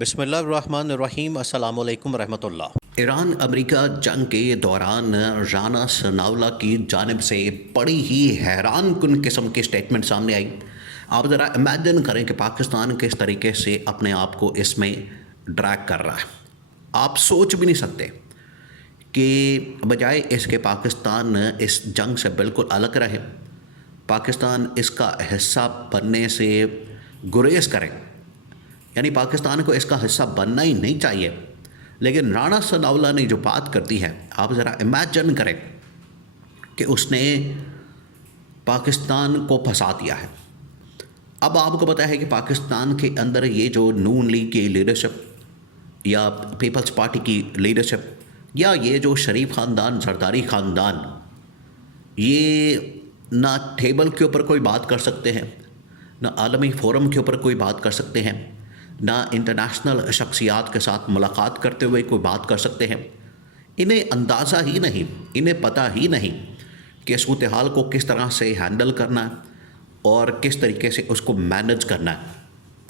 بسم اللہ الرحمن الرحیم۔ السلام علیکم ورحمۃ اللہ۔ ایران امریکہ جنگ کے دوران رانا ثناءاللہ کی جانب سے بڑی ہی حیران کن قسم کی سٹیٹمنٹ سامنے آئی۔ آپ ذرا امیجن کریں کہ پاکستان کس طریقے سے اپنے آپ کو اس میں ڈریگ کر رہا ہے۔ آپ سوچ بھی نہیں سکتے کہ بجائے اس کے پاکستان اس جنگ سے بالکل الگ رہے، پاکستان اس کا حصہ بننے سے گریز کرے، یعنی پاکستان کو اس کا حصہ بننا ہی نہیں چاہیے، لیکن رانا ثناءاللہ نے جو بات کرتی ہے، آپ ذرا امیجن کریں کہ اس نے پاکستان کو پھنسا دیا ہے۔ اب آپ کو پتہ ہے کہ پاکستان کے اندر یہ جو نون لیگ کی لیڈرشپ یا پیپلز پارٹی کی لیڈرشپ یا یہ جو شریف خاندان، زرداری خاندان، یہ نہ ٹیبل کے اوپر کوئی بات کر سکتے ہیں، نہ عالمی فورم کے اوپر کوئی بات کر سکتے ہیں، نہ انٹرنیشنل شخصیات کے ساتھ ملاقات کرتے ہوئے کوئی بات کر سکتے ہیں۔ انہیں اندازہ ہی نہیں، انہیں پتہ ہی نہیں کہ صورتحال کو کس طرح سے ہینڈل کرنا ہے اور کس طریقے سے اس کو مینج کرنا ہے۔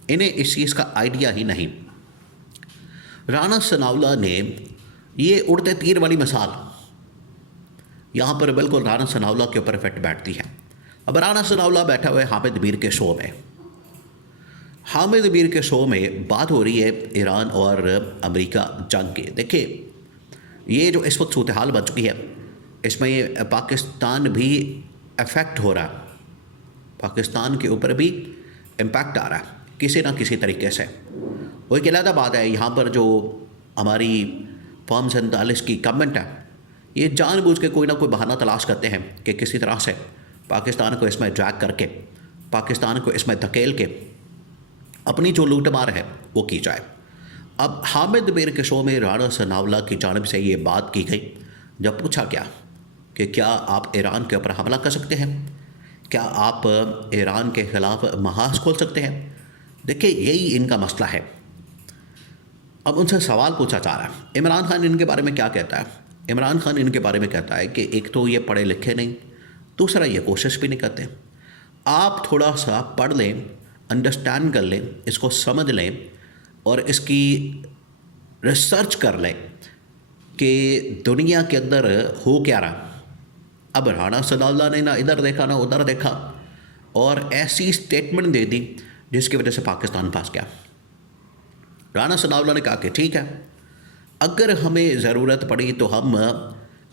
انہیں اس چیز کا آئیڈیا ہی نہیں۔ رانا ثناءاللہ نے یہ اڑتے تیر والی مثال یہاں پر بالکل رانا ثناءاللہ کے اوپر فٹ بیٹھتی ہے۔ اب رانا ثناءاللہ بیٹھا ہوا ہے حامد میر کے شو میں۔ حامد میر کے شو میں بات ہو رہی ہے ایران اور امریکہ جنگ کی۔ دیکھیں، یہ جو اس وقت صورتحال بن چکی ہے، اس میں پاکستان بھی افیکٹ ہو رہا ہے، پاکستان کے اوپر بھی امپیکٹ آ رہا ہے کسی نہ کسی طریقے سے۔ وہ ایک علیحدہ بات ہے، یہاں پر جو ہماری فارم 47 کی گورنمنٹ ہے، یہ جان بوجھ کے کوئی نہ کوئی بہانہ تلاش کرتے ہیں کہ کسی طرح سے پاکستان کو اس میں ڈریگ کر کے، پاکستان کو اس میں دھکیل کے اپنی جو لوٹ مار ہے وہ کی جائے۔ اب حامد میر کے شو میں رانا ثناءاللہ کی جانب سے یہ بات کی گئی جب پوچھا گیا کہ کیا آپ ایران کے اوپر حملہ کر سکتے ہیں، کیا آپ ایران کے خلاف محاذ کھول سکتے ہیں۔ دیکھیں، یہی ان کا مسئلہ ہے۔ اب ان سے سوال پوچھا جا رہا ہے، عمران خان ان کے بارے میں کیا کہتا ہے؟ عمران خان ان کے بارے میں کہتا ہے کہ ایک تو یہ پڑھے لکھے نہیں، دوسرا یہ کوشش بھی نہیں کرتے۔ آپ تھوڑا سا پڑھ لیں، انڈرسٹینڈ کر لیں، اس کو سمجھ لیں اور اس کی ریسرچ کر لیں کہ دنیا کے اندر ہو کیا رہا۔ اب رانا ثناءاللہ نے نہ ادھر دیکھا نہ ادھر دیکھا اور ایسی سٹیٹمنٹ دے دی جس کی وجہ سے پاکستان پھنس گیا۔ رانا ثناءاللہ نے کہا کہ ٹھیک ہے، اگر ہمیں ضرورت پڑی تو ہم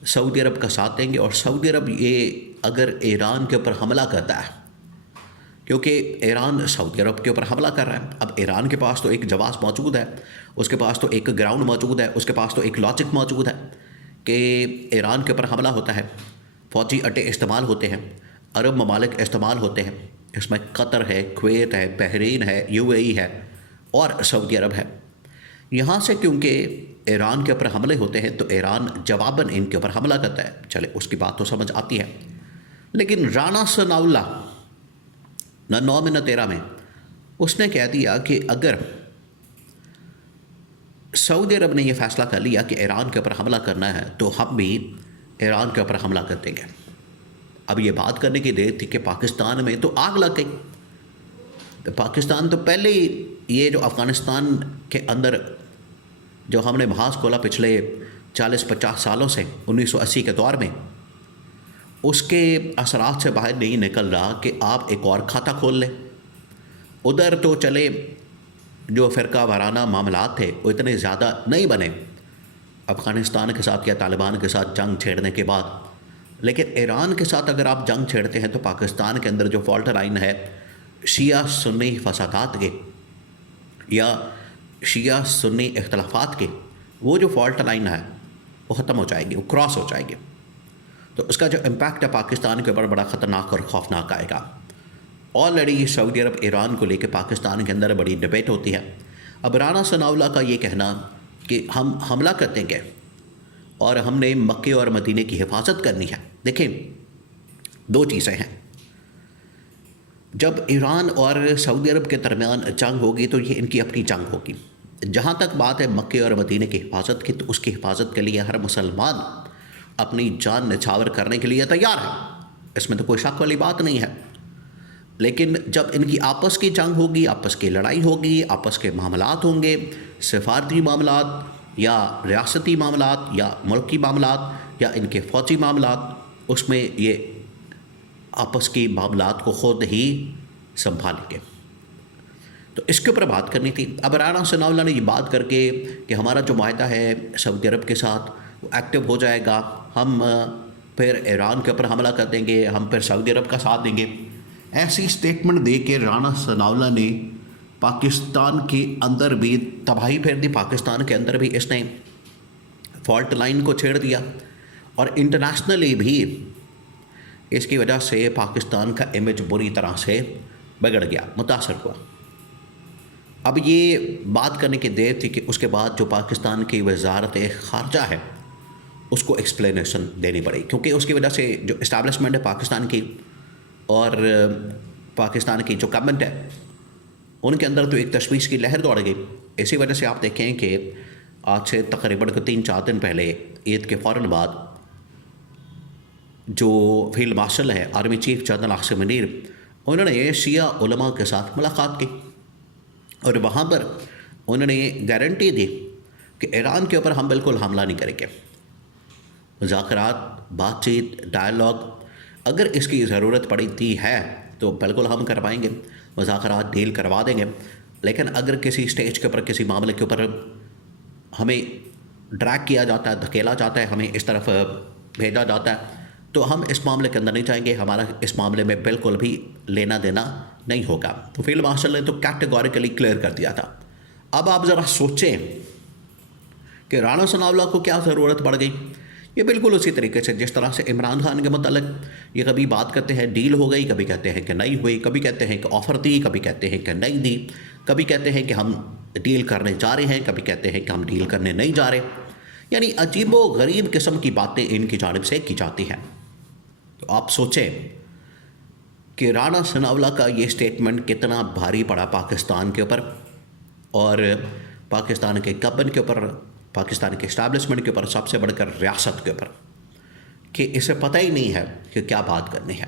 سعودی عرب کا ساتھ دیں گے، اور سعودی عرب یہ اگر ایران کے اوپر حملہ کرتا ہے، کیونکہ ایران سعودی عرب کے اوپر حملہ کر رہا ہے، اب ایران کے پاس تو ایک جواز موجود ہے، اس کے پاس تو ایک گراؤنڈ موجود ہے، اس کے پاس تو ایک لاجک موجود ہے کہ ایران کے اوپر حملہ ہوتا ہے، فوجی اڈے استعمال ہوتے ہیں، عرب ممالک استعمال ہوتے ہیں، اس میں قطر ہے، کویت ہے، بحرین ہے، UAE ہے اور سعودی عرب ہے۔ یہاں سے کیونکہ ایران کے اوپر حملے ہوتے ہیں تو ایران جواباً ان کے اوپر حملہ کرتا ہے۔ چلے، اس کی بات تو سمجھ آتی ہے، لیکن رانا ثناءاللہ نہ 9 میں نہ 13 میں اس نے کہہ دیا کہ اگر سعودی عرب نے یہ فیصلہ کر لیا کہ ایران کے اوپر حملہ کرنا ہے تو ہم بھی ایران کے اوپر حملہ کر دیں گے۔ اب یہ بات کرنے کی دیر تھی کہ پاکستان میں تو آگ لگ گئی۔ تو پاکستان تو پہلے ہی یہ جو افغانستان کے اندر جو ہم نے محاذ کھولا پچھلے 40-50 سالوں سے، 1980 کے دور میں، اس کے اثرات سے باہر نہیں نکل رہا کہ آپ ایک اور کھاتا کھول لیں۔ ادھر تو چلے جو فرقہ وارانہ معاملات تھے وہ اتنے زیادہ نہیں بنے افغانستان کے ساتھ یا طالبان کے ساتھ جنگ چھیڑنے کے بعد، لیکن ایران کے ساتھ اگر آپ جنگ چھیڑتے ہیں تو پاکستان کے اندر جو فالٹ لائن ہے شیعہ سنی فسادات کے یا شیعہ سنی اختلافات کے، وہ جو فالٹ لائن ہے وہ ختم ہو جائے گی، وہ کراس ہو جائے گی۔ تو اس کا جو امپیکٹ ہے پاکستان کے اوپر بڑا خطرناک اور خوفناک آئے گا۔ آلریڈی سعودی عرب ایران کو لے کے پاکستان کے اندر بڑی ڈبیٹ ہوتی ہے۔ اب رانا ثناءاللہ کا یہ کہنا کہ ہم حملہ کر دیں گے اور ہم نے مکے اور مدینے کی حفاظت کرنی ہے۔ دیکھیں، دو چیزیں ہیں۔ جب ایران اور سعودی عرب کے درمیان جنگ ہوگی تو یہ ان کی اپنی جنگ ہوگی۔ جہاں تک بات ہے مکے اور مدینے کی حفاظت کی، تو اس کی حفاظت کے لیے ہر مسلمان اپنی جان نچھاور کرنے کے لیے تیار ہے، اس میں تو کوئی شک والی بات نہیں ہے۔ لیکن جب ان کی آپس کی جنگ ہوگی، آپس کی لڑائی ہوگی، آپس کے معاملات ہوں گے، سفارتی معاملات یا ریاستی معاملات یا ملکی معاملات یا ان کے فوجی معاملات، اس میں یہ آپس کی معاملات کو خود ہی سنبھالیں گے۔ تو اس کے اوپر بات کرنی تھی۔ اب رانا ثناء اللہ نے یہ بات کر کے کہ ہمارا جو معاہدہ ہے سعودی عرب کے ساتھ وہ ایکٹیو ہو جائے گا، ہم پھر ایران کے اوپر حملہ کر دیں گے، ہم پھر سعودی عرب کا ساتھ دیں گے، ایسی سٹیٹمنٹ دے کے رانا ثناء اللہ نے پاکستان کے اندر بھی تباہی پھیر دی۔ پاکستان کے اندر بھی اس نے فالٹ لائن کو چھیڑ دیا اور انٹرنیشنلی بھی اس کی وجہ سے پاکستان کا امیج بری طرح سے بگڑ گیا، متاثر ہوا۔ اب یہ بات کرنے کی دیر تھی کہ اس کے بعد جو پاکستان کی وزارت خارجہ ہے اس کو ایکسپلینیشن دینی پڑی، کیونکہ اس کی وجہ سے جو اسٹیبلشمنٹ ہے پاکستان کی اور پاکستان کی جو گورنمنٹ ہے ان کے اندر تو ایک تشویش کی لہر دوڑ گئی۔ اسی وجہ سے آپ دیکھیں کہ آج سے تقریباً 3-4 دن پہلے عید کے فوراً بعد جو فیلڈ مارشل ہے army chief general Asim Munir, انہوں نے شیعہ علماء کے ساتھ ملاقات کی اور وہاں پر انہوں نے گارنٹی دی کہ ایران کے اوپر ہم بالکل حملہ نہیں کریں گے۔ مذاکرات، بات چیت، ڈائلاگ اگر اس کی ضرورت پڑتی ہے تو بالکل ہم کروائیں گے، مذاکرات ڈیل کروا دیں گے، لیکن اگر کسی سٹیج کے اوپر کسی معاملے کے اوپر ہمیں ڈریگ کیا جاتا ہے، دھکیلا جاتا ہے، ہمیں اس طرف بھیجا جاتا ہے تو ہم اس معاملے کے اندر نہیں جائیں گے، ہمارا اس معاملے میں بالکل بھی لینا دینا نہیں ہوگا۔ تو فیلڈ مارشل نے تو کیٹیگوریکلی کلیئر کر دیا تھا۔ اب آپ ذرا سوچیں کہ رانا ثناء اللہ کو کیا ضرورت پڑ گئی۔ یہ بالکل اسی طریقے سے جس طرح سے عمران خان کے متعلق یہ کبھی بات کرتے ہیں ڈیل ہو گئی، کبھی کہتے ہیں کہ نہیں ہوئی، کبھی کہتے ہیں کہ آفر دی، کبھی کہتے ہیں کہ نہیں دی، کبھی کہتے ہیں کہ ہم ڈیل کرنے جا رہے ہیں، کبھی کہتے ہیں کہ ہم ڈیل کرنے نہیں جا رہے، یعنی عجیب و غریب قسم کی باتیں ان کی جانب سے کی جاتی ہیں۔ تو آپ سوچیں کہ رانا ثناء اللہ کا یہ سٹیٹمنٹ کتنا بھاری پڑا پاکستان کے اوپر اور پاکستان کے گورنمنٹ کے اوپر، پاکستان کے اسٹیبلشمنٹ کے اوپر، سب سے بڑھ کر ریاست کے اوپر، کہ اسے پتہ ہی نہیں ہے کہ کیا بات کرنی ہے۔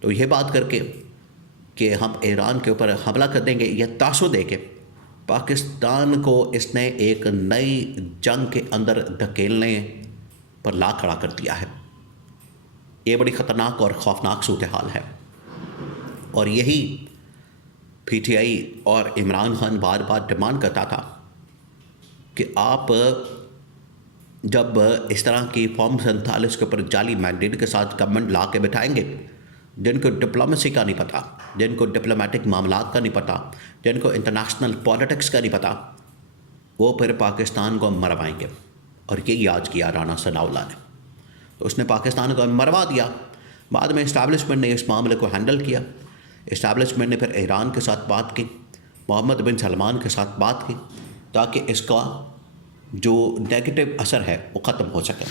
تو یہ بات کر کے کہ ہم ایران کے اوپر حملہ کر دیں گے، یہ تاثر دے کے پاکستان کو اس نے ایک نئی جنگ کے اندر دھکیلنے پر لا کھڑا کر دیا ہے۔ یہ بڑی خطرناک اور خوفناک صورتحال ہے، اور یہی پی ٹی آئی اور عمران خان بار بار ڈیمانڈ کرتا تھا کہ آپ جب اس طرح کی فارم 47 کے اوپر جعلی مینڈیٹ کے ساتھ گورنمنٹ لا کے بٹھائیں گے، جن کو ڈپلومیسی کا نہیں پتہ، جن کو ڈپلومیٹک معاملات کا نہیں پتہ، جن کو انٹرنیشنل پالیٹکس کا نہیں پتہ، وہ پھر پاکستان کو مروائیں گے۔ اور یہی آج کیا رانا ثناء اللہ نے، تو اس نے پاکستان کو مروا دیا۔ بعد میں اسٹیبلشمنٹ نے اس معاملے کو ہینڈل کیا، اسٹیبلشمنٹ نے پھر ایران کے ساتھ بات کی، محمد بن سلمان کے ساتھ بات کی، تاکہ اس کا جو نیگیٹو اثر ہے وہ ختم ہو سکے۔